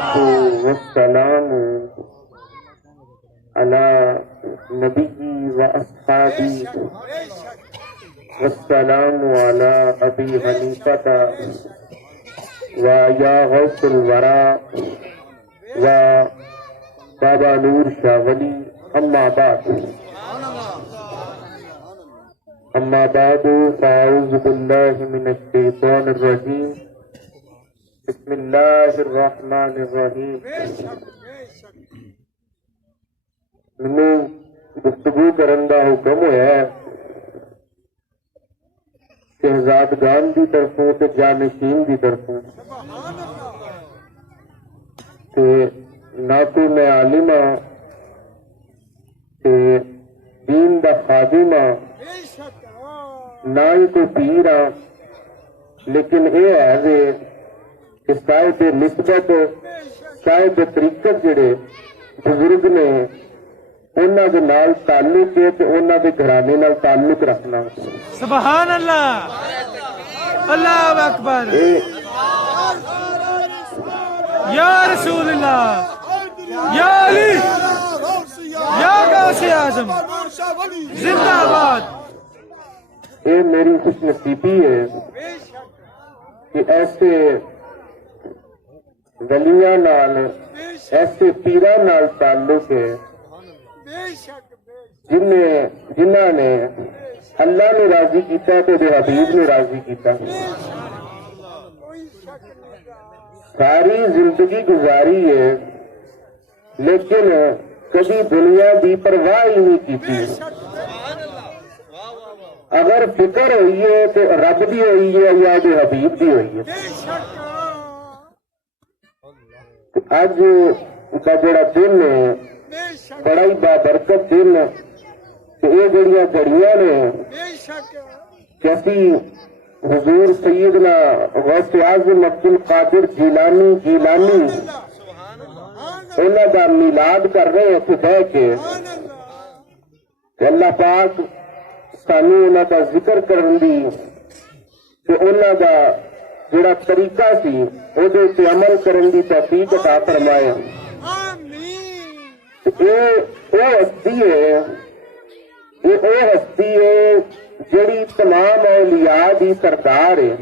والصلاة والسلام على نبي وأصحابي والسلام على أبي حنيفة ويا غوث الورى وبابا نور شاہ ولی أما بعد فأعوذ بالله من الشيطان الرجيم بسم الله الرحمن الرحيم. میں گفتگو کرن دا حکم ہوا شہزادگان دی طرفوں تے جانشین دی طرفوں تے نہ تو میں عالم ہاں تے دین دا خادم ہاں نہ ہی کوئی پیر ہاں، لیکن یہ ہے کہ صاحب نسبت صاحب طریقت جڑے بزرگ نے انہاں دے نال تعلق ہے تے انہاں دے گھرانے نال تعلق رکھنا. سبحان اللہ، اللہ اکبر، یا رسول اللہ، یا علی، یا غوث اعظم زندہ آباد. یہ میری خوش نصیبی ہے کہ ایسے ولیاں نال ایسے پیراں نال تعلق ہے جنہاں نے اللہ نے راضی کیتا تے دے حبیب نے راضی کیتا. ساری زندگی گزاری ہے لیکن کبھی دنیا دی پرواہ ہی نہیں کیتی. اگر فکر ہوئی ہے تو رب دی ہوئی ہے یا دے حبیب دی ہوئی ہے. اج کا جڑا دن ہے بڑا ہی بابرکت دن، یہ جڑیاں گھڑیاں نے کیسی حضور سیدنا غوث اعظم عبد القادر جیلانی انہاں دا میلاد کر رہے ہیں بہ کے. اللہ پاک سانو انہاں دا ذکر کرن دی تے انہاں دا جڑا طریقہ سی او دے تے عمل کرن دی توفیق عطا فرمائے. یہ ہستی ہے جڑی تمام اولیاء دی سردار ہے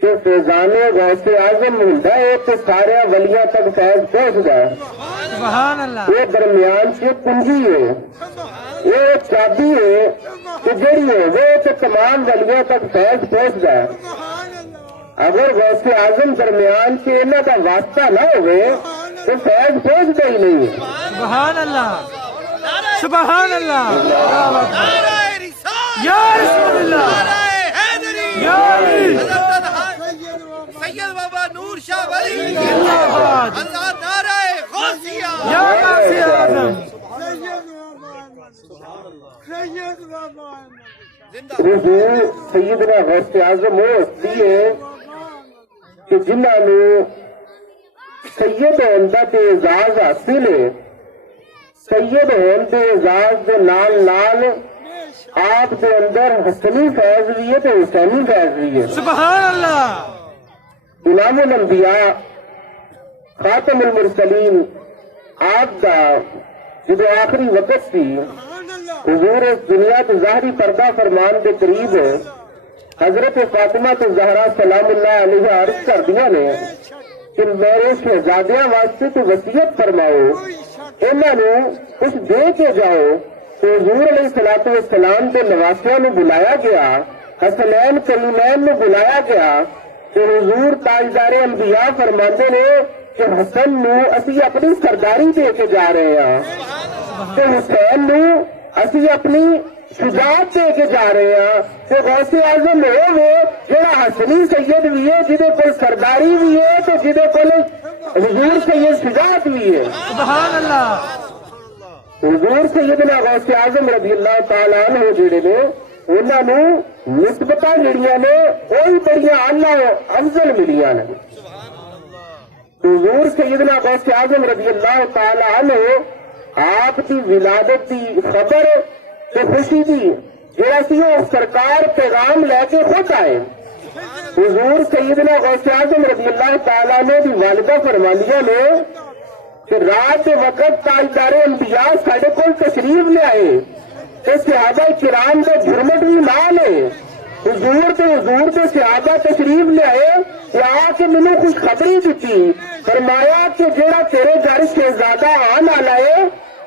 کہ فیضان غوث اعظم ہوندا ہے تو سارے ولیاں تک فیض پہنچدا ہے. سبحان اللہ. یہ درمیان سے کنجی ہے، یہ چابی ہے کہ جڑی ہے وہ تو تمام ولیاں تک فیض پہنچدا ہے. اگر غوث اعظم درمیان سے انہاں دا واسطہ نہ ہوئے تو فیض پہنچتا ہی نہیں ہے. سبحان اللہ، سبحان اللہ، یا رسول اللہ، یا علی، سید بابا نور شاہ ولی زندہ آباد، اللہ نعرہ غوثیہ، یا غوث اعظم. حضور سیدنا غوث اعظم وہ ہستی ہے کہ جنہاں نے سید ہون دا تے اعزاز حاصل ہے. سید ہون دے اعزاز دے نال نال آپ دے اندر حسنی فیض بھی ہے تے حسینی فیض بھی ہے. سبحان اللہ. امام الانبیاء خاتم المرسلین آپ دا جب آخری وقت سی حضور اس دنیا تو ظاہری پردہ فرمان کے قریب حضرت فاطمہ تو زہرا سلام اللہ علیہ عرض کر دیا نے کہ میرے شہزادیاں واسطے تو وصیت فرماؤ، انہوں نے کچھ دے کے جاؤ. تو حضور علیہ الصلوۃ والسلام کے نواسیاں نو بلایا گیا، حسنین کریمین نو بلایا گیا کہ حضور تاجدار انبیاء فرماندے نے کہ حسن نو اسی اپنی سرداری دے کے جا رہے ہیں تو حسین نو اسی اپنی شجاعت دے کے جا رہے ہیں. تو غوث اعظم وہ جڑا حسنی سید بھی ہے جہدے کول سرداری بھی ہے تو جہدے کول حضور سید شجاعت بھی ہے. سبحان اللہ. حضور سیدنا غوث اعظم رضی اللہ تعالیٰ عنہ جڑے نے انہاں نو نسبتاں جڑیاں نے وہی بڑیاں اعلیٰ افضل ملیاں نے. حضور سیدنا غوث اعظم رضی اللہ تعالیٰ عنہ آپ کی ولادت کی خبر تے خوشی دی جڑا سی وہ سرکار پیغام لے کے خود آئے. حضور سیدنا غوث اعظم رضی اللہ تعالیٰ نے بھی والدہ فرمانیہ نے کہ رات کے وقت تاجدار انبیاء ساڑھے کول تشریف لے آئے کہ صحابہ کرام کا جھرمٹ بھی ماں لے حضور کے صحابہ تشریف لے آئے کہ آ کے میں نے کچھ خبری دیتی فرمایا کہ جیڑا تیرے گھر شہزادہ آن آ لائے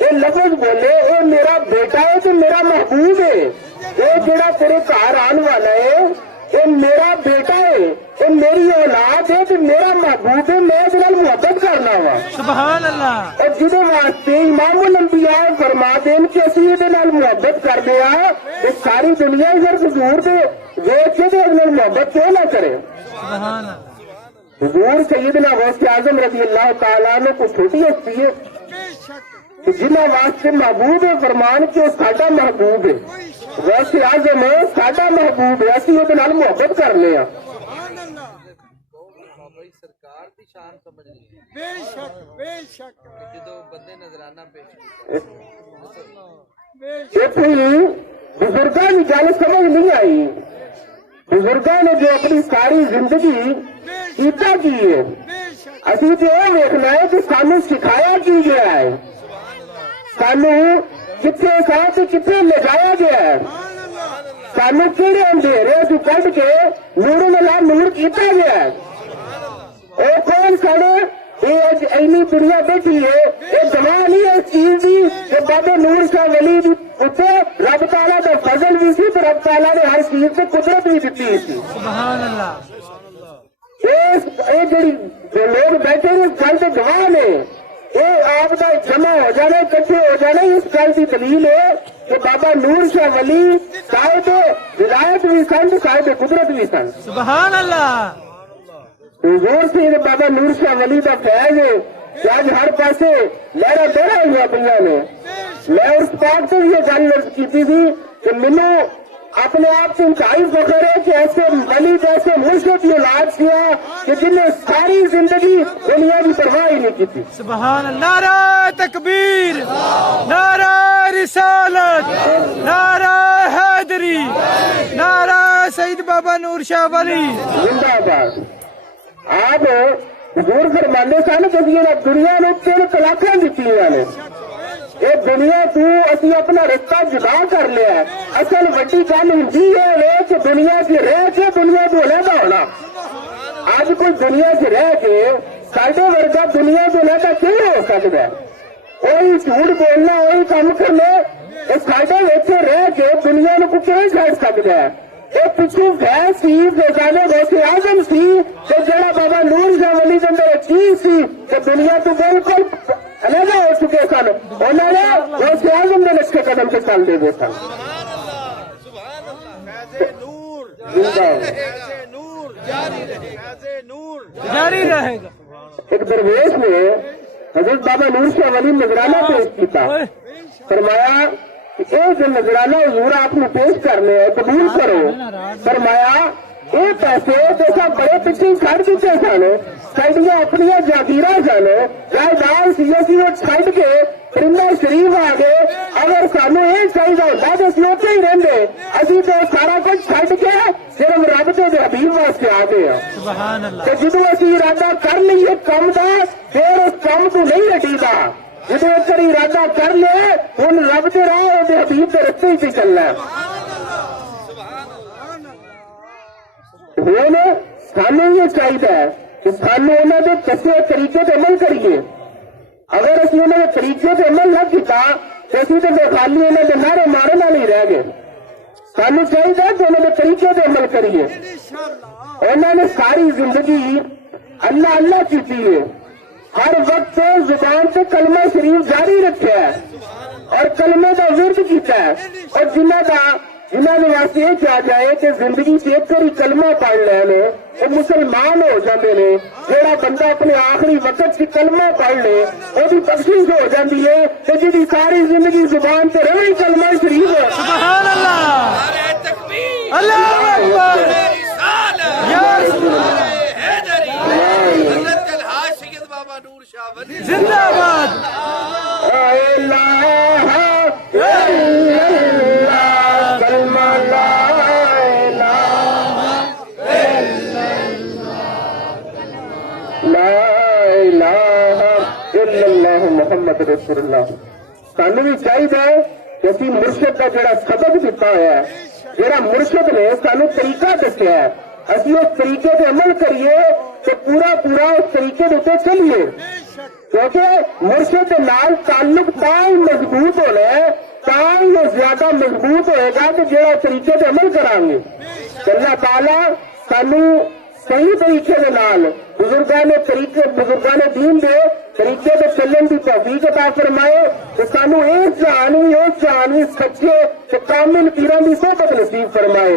یہ لفظ بولے اے میرا بیٹا ہے تو میرا محبوب ہے اے جیڑا تیرے گھر آن والا ہے یہ میرا بیٹا ہے یہ میری اولاد ہے تو میرا محبوب ہے میں اس نال محبت کرنا وا سبحان اللہ اور جدے واسطے امام الانبیاء فرما دین کہ اسی دے نال محبت کرتے ہیں کہ ساری دنیا صرف حضور دے ویکھ کے اس نال محبت کیوں نہ کرے سبحان اللہ حضور سیدنا غوث اعظم رضی اللہ تعالیٰ نے کوئی چھوٹی ہستی ہے کہ جنہ واسطے محبوب ہے فرمان کہ وہ ساڈا محبوب ہے غوث اعظم ساڈا محبوب ہے اسی اس نال محبت کرنے ہیں سرکار دی شان سمجھ لی بے شک جدو بندے نظرانہ پیش بزرگاں کی گل سمجھ نہیں آئی بزرگاں نے جو اپنی ساری زندگی کیتا کی ہے اسی تو یہ دیکھنا ہے کہ سانو سکھایا کی گیا ہے سانو کتنے ساتھ کتنے لے جایا گیا ہے سانو کیڑے اندھیرے تو کٹ کے نور اللہ نور کیتا گیا ہے اور کون ساڑے یہ اینی دنیا بیٹھی ہے یہ گواہ نہیں ہے اس چیز کی کہ بابے نور شاہ ولی اتنے رب تعالیٰ کا فضل بھی سی تو رب تعالیٰ نے ہر چیز سے قدرت بھی دیتی تھی سبحان اللہ یہ جڑی جو لوگ بیٹھے ہیں اس گل سے گواہ نے یہ آپ کا جمع ہو جانا کٹھے ہو جانا اس گل کی دلیل ہے کہ بابا نور شاہ ولی صاحب ولایت بھی سن صاحب قدرت بھی سن سبحان اللہ حضور سے بابا نور شاہ ولی کا فیض ہے کہ آج ہر پاسے لہرا دہرا ہوا پہ نے میں اس پاک سے یہ گل کی تھی کہ مینو اپنے آپ سے انتہائی فخر ہے کہ ایسے ولی جیسے مرشد کی اولاد کیا کہ جن نے ساری زندگی دنیا کی پرواہ ہی نہیں کی تھی سبحان اللہ نعرہ تکبیر نعرہ رسالت نعرہ حیدری نعرہ سید بابا نور شاہ ولی زندہ آباد آپ حضور فرمانے سن کہ دنیا نے 3 طلاقاں دیتی نے یہ دنیا تو اسی اپنا رشتہ جدا کر لیا ہے اصل وڈی گل ہندی ہے کہ دنیا سے رہ کے دنیا تو علیحدہ ہونا آج کوئی دنیا سے رہ کے ساڈے ورگا دنیا تو علیحدہ کیوں ہو سکتا ہے وہی جھوٹ بولنا وہی کام کرنا ساڈے اتنے رہ کے دنیا کو کیوں چھڑ سکتا ہے یہ پچھو فیض سی فیضان غوث اعظم سی کہ جڑا بابا نور شاہ ولی کے اندر چیز سی کہ دنیا تو بالکل علیحدہ ہو چکے سن انہوں نے غوث اعظم کے نقش قدم سے چل دے سن جاری رہے گا ایک درویش نے حضرت بابا نور شاہ ولی نذرانہ پیش کیا فرمایا یہ جو نذرانہ حضور آپ نے پیش کرنے ہیں قبول کرو فرمایا یہ پیسے جیسا بڑے پیچھے چڑھ چکے سن سڈیا اپنی جاگیراں سن جائیداد سی وہ چڈ کے پرندہ شریف آ گئے اگر سانو یہ چاہیے ہوتا تو اسی اتنے ہی رہتے ابھی تو سارا کچھ چڈ کے صرف رب کے حبیب واسطے آ گئے ہیں جدو اسی ارادہ کر لیے کام کا پھر اس کام کو نہیں ہٹی گا جدو ایک ارادہ کر لے ہوں رب کے راہ وہ حبیب کے رستے ہی چلنا ہوں سانو یہ چاہیے کہ سانو انہوں کے دسے طریقے سے عمل کریے اگر اسی انہوں نے طریقے سے عمل نہ کیا تو اسی تو خالی انہوں کے نعرے مارن والے ہی رہ گئے سانو چاہیے کہ انہوں نے طریقے سے عمل کریے انہوں نے ساری زندگی اللہ اللہ کی ہے ہر وقت زبان سے کلمہ شریف جاری رکھا ہے اور کلمے کا ورد کیتا ہے اور جنہ کے واسطے یہ کیا جائے کہ زندگی سے ایک ہی کلمہ پڑھ لے وہ مسلمان ہو جاتے ہیں جہاں بندہ اپنے آخری وقت کی کلمہ پڑھ لے وہ بھی بخشش ہو جاتی ہے کہ جی ساری زندگی زبان سے رہے کلمہ شریف ہے سبحان اللہ نعرہ تکبیر اللہ اکبر یا رسول حضرت الحاج سید بابا نور شاہ ولی زندہ باد کلمہ لا الہ الا اللہ ਇਲਾਹਾ ਇਲੱਲਾਹੁ ਮੁਹੰਮਦ ਰਸੂਲullah। ਸਾਨੂੰ ਵੀ ਚਾਹੀਦਾ ਹੈ ਕਿ ਅਸੀਂ ਮੁਰਸ਼ਿਦ ਦਾ ਜਿਹੜਾ ਸਬਕ ਦਿੱਤਾ ਹੋਇਆ ਹੈ, ਜਿਹੜਾ ਮੁਰਸ਼ਿਦ ਨੇ ਸਾਨੂੰ ਤਰੀਕਾ ਦੱਸਿਆ ਹੈ, ਅਸੀਂ ਉਸ ਤਰੀਕੇ ਤੇ ਅਮਲ ਕਰੀਏ ਤੇ ਪੂਰਾ ਉਸ ਤਰੀਕੇ ਦੇ ਉੱਤੇ ਚੱਲੀਏ। ਕਿਉਂਕਿ ਮੁਰਸ਼ਿਦ ਦੇ ਨਾਲ ਤਾਲੁਕ ਤਾਂ ਹੀ ਮਜ਼ਬੂਤ ਹੋਣਾ ਹੈ, ਤਾਂ ਹੀ ਉਹ ਜ਼ਿਆਦਾ ਮਜ਼ਬੂਤ ਹੋਏਗਾ ਕਿ ਜਿਹੜਾ ਤਰੀਕੇ ਤੇ ਅਮਲ ਕਰਾਂਗੇ। ਅੱਲਾਹ ਤਾਲਾ ਸਾਨੂੰ ਸਹੀ ਤਰੀਕੇ ਦੇ ਨਾਲ ਬਜ਼ੁਰਗਾਂ ਨੇ ਦੀਨ ਦੇ ਤਰੀਕੇ ਤੇ ਚੱਲਣ ਦੀ ਤੌਫੀਕ ਅਤਾ ਫਰਮਾਏ ਤੇ ਸਾਨੂੰ ਇਸ ਜਹਾਨ ਵੀ ਸੱਚੇ ਤੇ ਕਾਮਿਲ ਪੀਰਾਂ ਦੀ ਸਹਬਤ ਨਸੀਬ ਫਰਮਾਏ।